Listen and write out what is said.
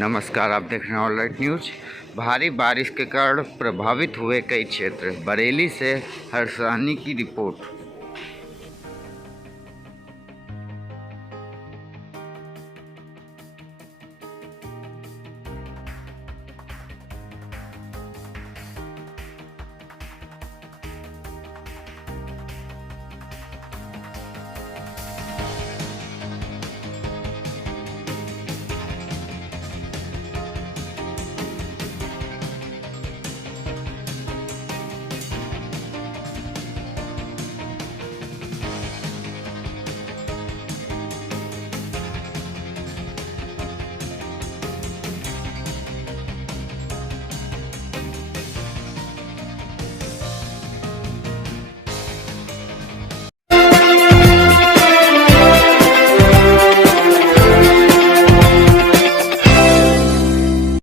नमस्कार, आप देख रहे हैं ऑनलाइन न्यूज। भारी बारिश के कारण प्रभावित हुए कई क्षेत्र। बरेली से हर्षानी की रिपोर्ट।